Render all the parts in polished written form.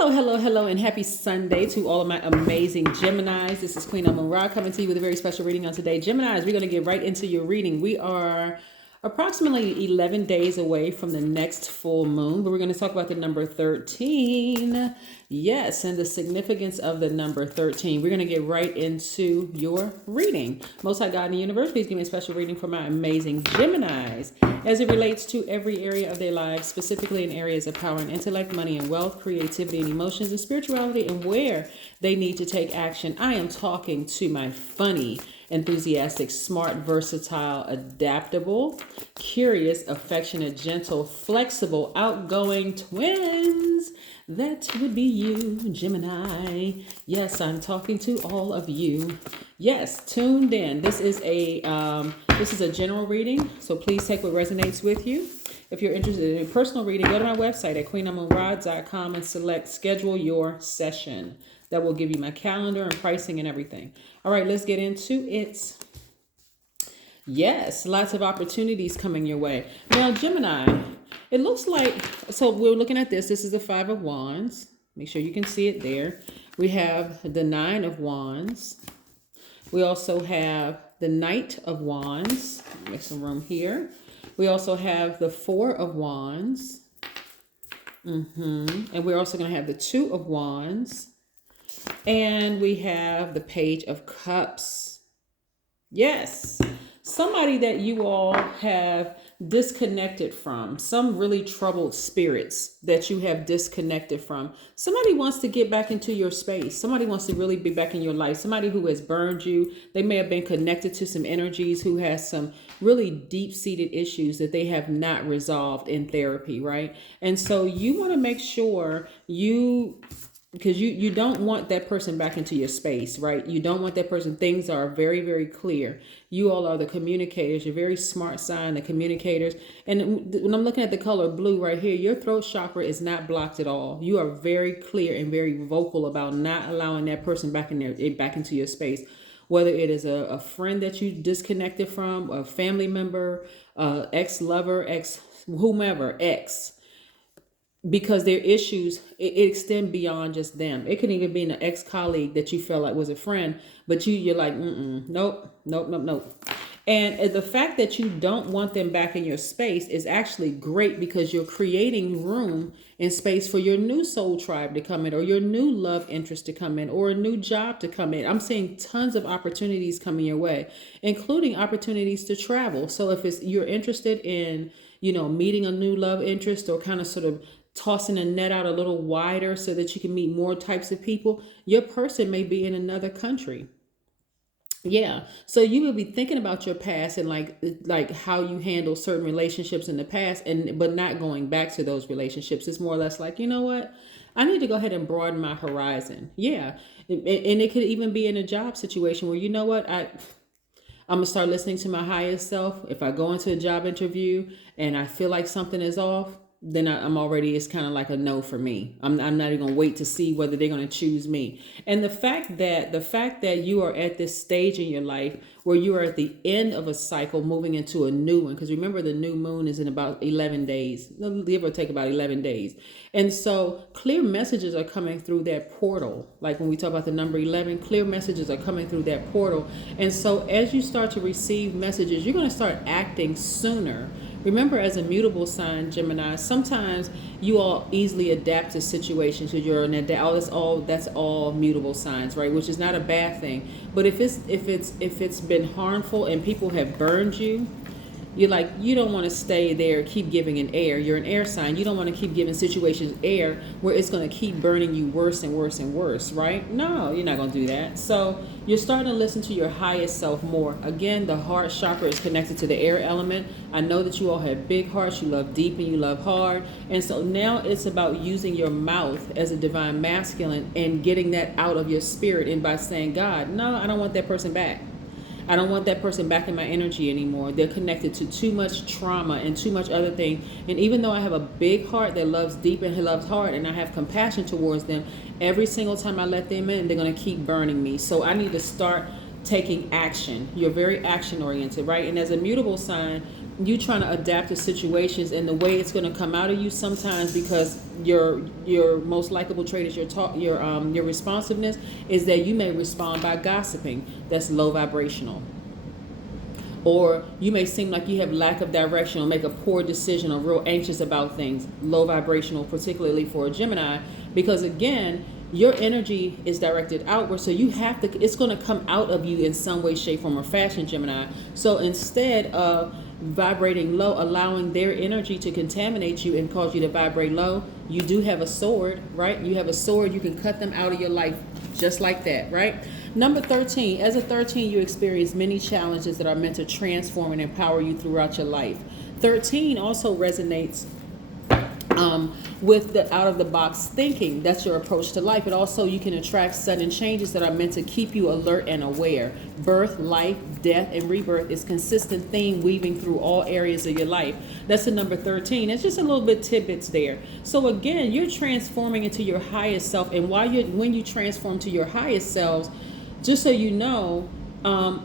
Hello, hello, hello, and happy Sunday to all of my amazing Geminis. This is Queen Amun Ra coming to you with a very special reading on today. Geminis, we're going to get right into your reading. We are approximately 11 days away from the next full moon, but we're going to talk about the number 13. Yes, and the significance of the number 13. We're going to get right into your reading. Most High God in the universe, please give me a special reading for my amazing Geminis as it relates to every area of their lives, specifically in areas of power and intellect, money and wealth, creativity and emotions, and spirituality, and where they need to take action. I am talking to my funny, enthusiastic, smart, versatile, adaptable, curious, affectionate, gentle, flexible, outgoing twins. That would be you, Gemini. Yes, I'm talking to all of you. Yes, tuned in. This is a general reading, so please take what resonates with you. If you're interested in a personal reading, go to my website at queenamunra.com and select schedule your session. That will give you my calendar and pricing and everything. All right, let's get into it. Yes, lots of opportunities coming your way. Now, Gemini, it looks like, so we're looking at this. This is the Five of Wands. Make sure you can see it there. We have the Nine of Wands. We also have the Knight of Wands. Make some room here. We also have the Four of Wands. And we're also going to have the Two of Wands. And we have the Page of Cups. Yes. Somebody that you all have disconnected from, some really troubled spirits that you have disconnected from. Somebody wants to get back into your space. Somebody wants to really be back in your life. Somebody who has burned you. They may have been connected to some energies who has some really deep-seated issues that they have not resolved in therapy, right? And so you want to make sure because you don't want that person back into your space, right? You don't want that person. Things are very, very clear. You all are the communicators. You're very smart sign, the communicators. And when I'm looking at the color blue right here, your throat chakra is not blocked at all. You are very clear and very vocal about not allowing that person back into your space. Whether it is a friend that you disconnected from, a family member, ex-lover, whomever, ex. Because their issues, it extend beyond just them. It could even be an ex-colleague that you felt like was a friend, but you're like, nope. And the fact that you don't want them back in your space is actually great because you're creating room and space for your new soul tribe to come in, or your new love interest to come in, or a new job to come in. I'm seeing tons of opportunities coming your way, including opportunities to travel. So if you're interested in, meeting a new love interest, or kind of sort of tossing a net out a little wider so that you can meet more types of people, your person may be in another country. Yeah. So you will be thinking about your past and like how you handle certain relationships in the past, but not going back to those relationships. It's more or less like, you know what? I need to go ahead and broaden my horizon. Yeah. And it could even be in a job situation where, you know what? I'm going to start listening to my highest self. If I go into a job interview and I feel like something is off, then it's kind of like a no for me. I'm not even going to wait to see whether they're going to choose me. And the fact that you are at this stage in your life where you are at the end of a cycle moving into a new one, because remember the new moon is in about 11 days, give or take about 11 days. And so clear messages are coming through that portal. Like when we talk about the number 11, clear messages are coming through that portal. And so as you start to receive messages, you're going to start acting sooner. Remember, as a mutable sign, Gemini, sometimes you all easily adapt to situations because you're that's all mutable signs, right? Which is not a bad thing. But if it's been harmful and people have burned you, you don't want to stay there, keep giving an air. You're an air sign. You don't want to keep giving situations air where it's going to keep burning you worse and worse and worse, right? No, you're not going to do that. So you're starting to listen to your highest self more. Again, the heart chakra is connected to the air element. I know that you all have big hearts. You love deep and you love hard. And so now it's about using your mouth as a divine masculine and getting that out of your spirit. And by saying, God, no, I don't want that person back. I don't want that person back in my energy anymore. They're connected to too much trauma and too much other thing. And even though I have a big heart that loves deep and loves hard, and I have compassion towards them, every single time I let them in, they're going to keep burning me. So I need to start taking action. You're very action oriented, right? And as a mutable sign, you trying to adapt to situations, and the way it's going to come out of you sometimes, because your most likable trait is your responsiveness, is that you may respond by gossiping. That's low vibrational. Or you may seem like you have lack of direction, or make a poor decision, or real anxious about things. Low vibrational, particularly for a Gemini, because again, your energy is directed outward, so you have to, it's going to come out of you in some way, shape, form, or fashion, Gemini. So instead of vibrating low, allowing their energy to contaminate you and cause you to vibrate low, you do have a sword, right? You have a sword, you can cut them out of your life just like that, right? Number 13, as a 13, you experience many challenges that are meant to transform and empower you throughout your life. 13 also resonates with the out-of-the-box thinking. That's your approach to life. But also you can attract sudden changes that are meant to keep you alert and aware. Birth, life, death, and rebirth is consistent theme weaving through all areas of your life. That's the number 13. It's just a little bit tidbits there. So again, you're transforming into your highest self. And when you transform to your highest selves, just so you know,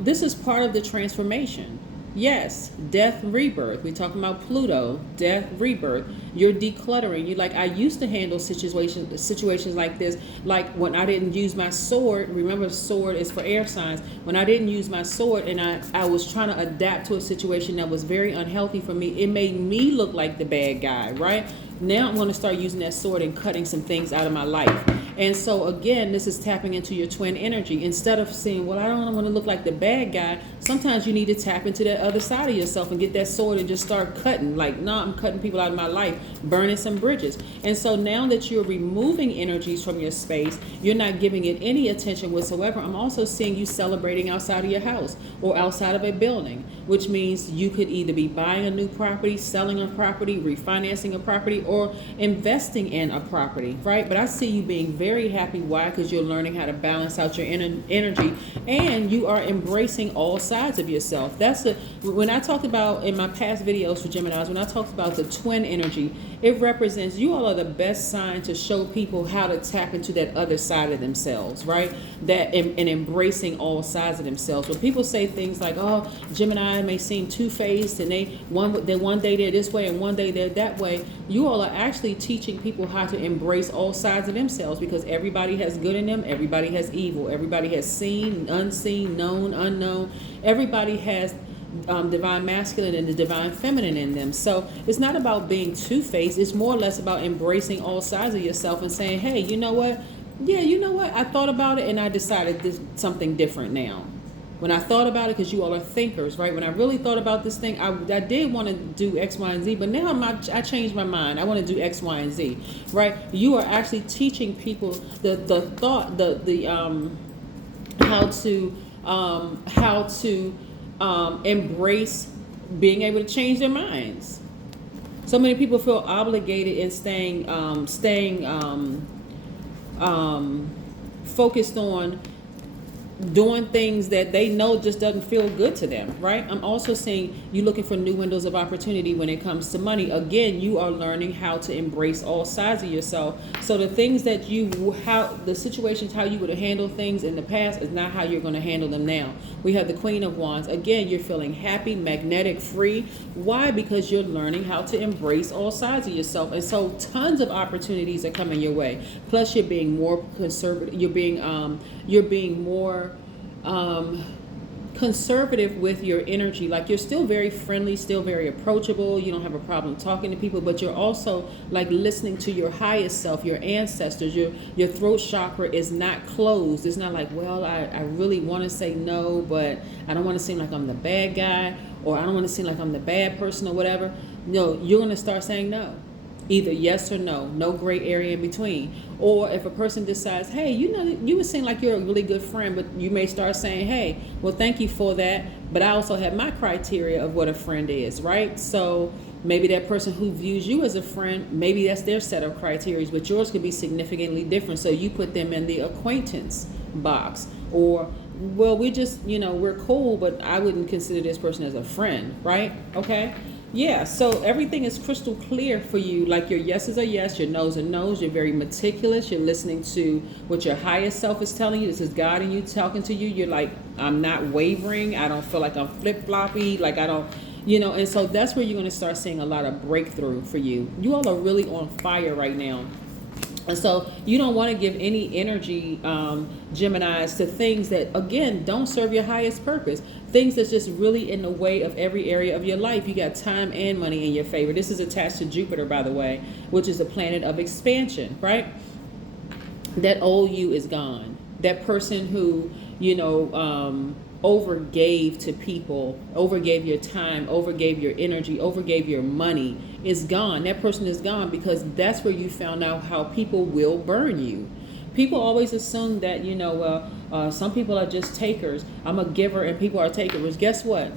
this is part of the transformation. Yes, death, rebirth. We're talking about Pluto, death, rebirth. You're decluttering. You're like, I used to handle situations like this, like when I didn't use my sword. Remember, sword is for air signs. When I didn't use my sword and I was trying to adapt to a situation that was very unhealthy for me, it made me look like the bad guy, right? Now I'm going to start using that sword and cutting some things out of my life. And so again, this is tapping into your twin energy. Instead of saying, well, I don't want to look like the bad guy, sometimes you need to tap into that other side of yourself and get that sword and just start cutting. Like, no, I'm cutting people out of my life, burning some bridges. And so now that you're removing energies from your space, you're not giving it any attention whatsoever. I'm also seeing you celebrating outside of your house or outside of a building, which means you could either be buying a new property, selling a property, refinancing a property, or investing in a property, right? But I see you being very happy. Why? Because you're learning how to balance out your energy, and you are embracing all sides of yourself. When I talked about in my past videos for Geminis, when I talked about the twin energy, it represents, you all are the best sign to show people how to tap into that other side of themselves, right? That and embracing all sides of themselves. When people say things like, oh, Gemini may seem two-faced, and one day they're this way and one day they're that way, you all are actually teaching people how to embrace all sides of themselves, because everybody has good in them, everybody has evil, everybody has seen, unseen, known, unknown, everybody has divine masculine and the divine feminine in them. So it's not about being two-faced. It's more or less about embracing all sides of yourself and saying, hey, you know what? Yeah, you know what? I thought about it and I decided this something different now. When I thought about it, because you all are thinkers, right? When I really thought about this thing, I did want to do X, Y, and Z, but now I changed my mind. I want to do X, Y, and Z, right? You are actually teaching people how to embrace being able to change their minds. So many people feel obligated in staying focused on doing things that they know just doesn't feel good to them, right? I'm also seeing you looking for new windows of opportunity when it comes to money. Again, you are learning how to embrace all sides of yourself. So the things that the situations, how you would have handled things in the past is not how you're going to handle them now. We have the Queen of Wands. Again, you're feeling happy, magnetic, free. Why? Because you're learning how to embrace all sides of yourself. And so tons of opportunities are coming your way. Plus you're being more conservative. You're being more conservative with your energy. Like, you're still very friendly, still very approachable. You don't have a problem talking to people, but you're also like listening to your highest self, your ancestors. Your throat chakra is not closed. It's not like, well, I really want to say no, but I don't want to seem like I'm the bad guy, or I don't want to seem like I'm the bad person or whatever. No, you're going to start saying no. Either yes or no, no gray area in between. Or if a person decides, hey, you know, you would seem like you're a really good friend, but you may start saying, hey, well, thank you for that, but I also have my criteria of what a friend is, right? So maybe that person who views you as a friend, maybe that's their set of criteria, but yours could be significantly different. So you put them in the acquaintance box. Or, well, we just, we're cool, but I wouldn't consider this person as a friend, right? Okay. Yeah, so everything is crystal clear for you. Like, your yeses are yes, your no's are no's. You're very meticulous. You're listening to what your highest self is telling you. This is God and you talking to you. You're like, I'm not wavering. I don't feel like I'm flip-floppy. Like, I don't, And so that's where you're going to start seeing a lot of breakthrough for you. You all are really on fire right now. And so you don't want to give any energy, Geminis, to things that, again, don't serve your highest purpose. Things that's just really in the way of every area of your life. You got time and money in your favor. This is attached to Jupiter, by the way, which is a planet of expansion, right? That old you is gone. That person who, overgave to people, overgave your time, overgave your energy, overgave your money is gone. That person is gone, because that's where you found out how people will burn you. People always assume that, some people are just takers. I'm a giver and people are takers. Guess what?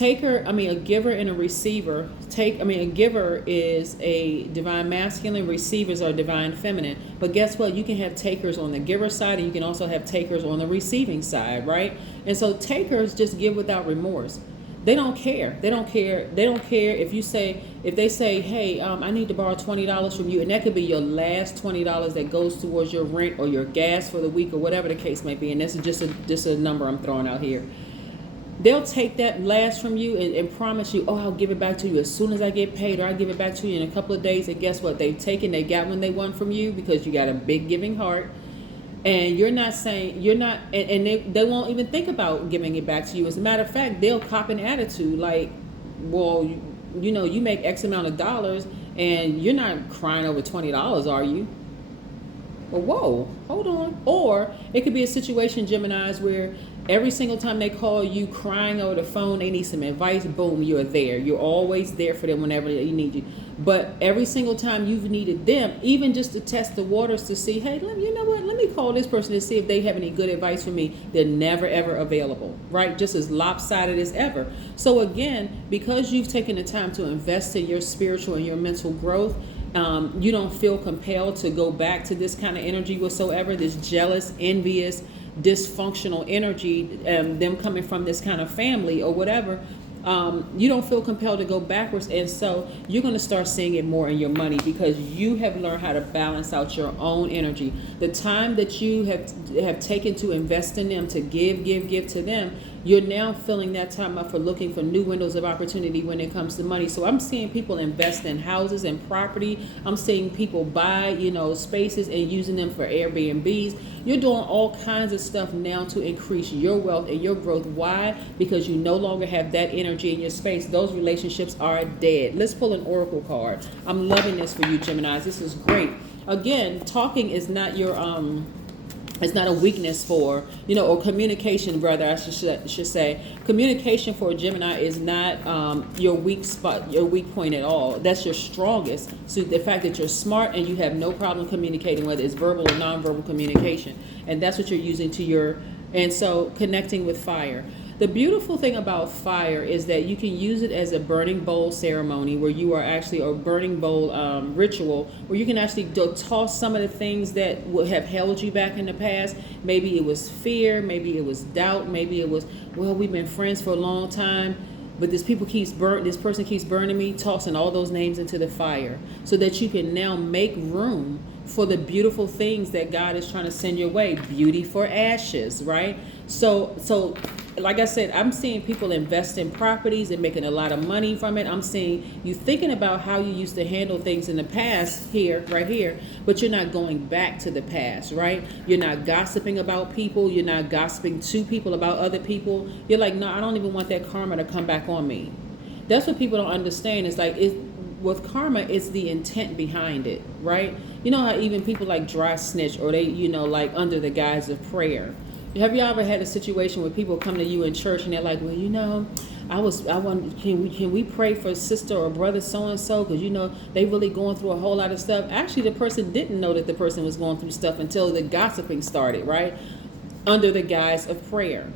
A giver and a receiver. A giver is a divine masculine, receivers are divine feminine. But guess what? You can have takers on the giver side, and you can also have takers on the receiving side, right? And so takers just give without remorse. They don't care. They don't care if they say, hey, I need to borrow $20 from you, and that could be your last $20 that goes towards your rent or your gas for the week or whatever the case may be. And this is just a number I'm throwing out here. They'll take that last from you and promise you, I'll give it back to you as soon as I get paid, or I'll give it back to you in a couple of days. And guess what? They got when they want from you, because you got a big giving heart. And they won't even think about giving it back to you. As a matter of fact, they'll cop an attitude like, well, you make X amount of dollars and you're not crying over $20, are you? Well, whoa, hold on. Or it could be a situation, Geminis, where every single time they call you crying over the phone, they need some advice, boom, you're there. You're always there for them whenever they need you. But every single time you've needed them, even just to test the waters to see, hey, you know what, let me call this person to see if they have any good advice for me, they're never, ever available, right? Just as lopsided as ever. So again, because you've taken the time to invest in your spiritual and your mental growth, you don't feel compelled to go back to this kind of energy whatsoever, this jealous, envious, dysfunctional energy, them coming from this kind of family or whatever. You don't feel compelled to go backwards, and so you're going to start seeing it more in your money, because you have learned how to balance out your own energy. The time that you have taken to invest in them, to give to them, you're now filling that time up for looking for new windows of opportunity when it comes to money. So I'm seeing people invest in houses and property. I'm seeing people buy, spaces and using them for Airbnbs. You're doing all kinds of stuff now to increase your wealth and your growth. Why? Because you no longer have that energy in your space. Those relationships are dead. Let's pull an oracle card. I'm loving this for you, Geminis. This is great. Again, talking is not your it's not a weakness for, or communication, brother, I should say. Communication for a Gemini is not your weak spot, your weak point at all. That's your strongest. So the fact that you're smart and you have no problem communicating, whether it's verbal or nonverbal communication. And that's what you're using and so connecting with fire. The beautiful thing about fire is that you can use it as a burning bowl ceremony, where you are actually, or burning bowl ritual, where you can actually toss some of the things that would have held you back in the past. Maybe it was fear, maybe it was doubt, maybe it was, well, we've been friends for a long time, but this person keeps burning me, tossing all those names into the fire, so that you can now make room for the beautiful things that God is trying to send your way. Beauty for ashes, right? So like I said, I'm seeing people invest in properties and making a lot of money from it. I'm seeing you thinking about how you used to handle things in the past right here, but you're not going back to the past, right? You're not gossiping about people. You're not gossiping to people about other people. You're like, no, I don't even want that karma to come back on me. That's what people don't understand. It's like, with karma, it's the intent behind it, right? You know how even people like dry snitch, or they, like under the guise of prayer. Have you ever had a situation where people come to you in church and they're like, well, can we pray for sister or brother so-and-so? Because, they really going through a whole lot of stuff. Actually, the person didn't know that the person was going through stuff until the gossiping started, right? Under the guise of prayer.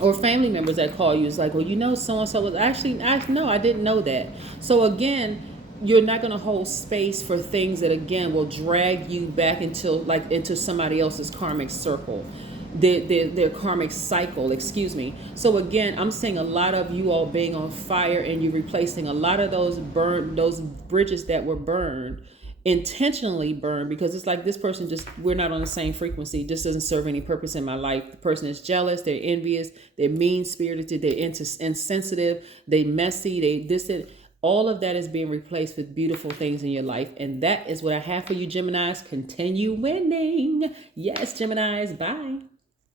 Or family members that call you, it's like, well, so-and-so was actually, no, I didn't know that. So again, you're not going to hold space for things that, again, will drag you back into somebody else's karmic circle. Their karmic cycle, excuse me. So again, I'm seeing a lot of you all being on fire, and you replacing a lot of those bridges that were burned, intentionally burn, because it's like this person just, we're not on the same frequency. It just doesn't serve any purpose in my life. The person is jealous, they're envious, they're mean spirited, they're insensitive, they messy, they this and all of that is being replaced with beautiful things in your life. And that is what I have for you, Geminis. Continue winning. Yes, Geminis. Bye.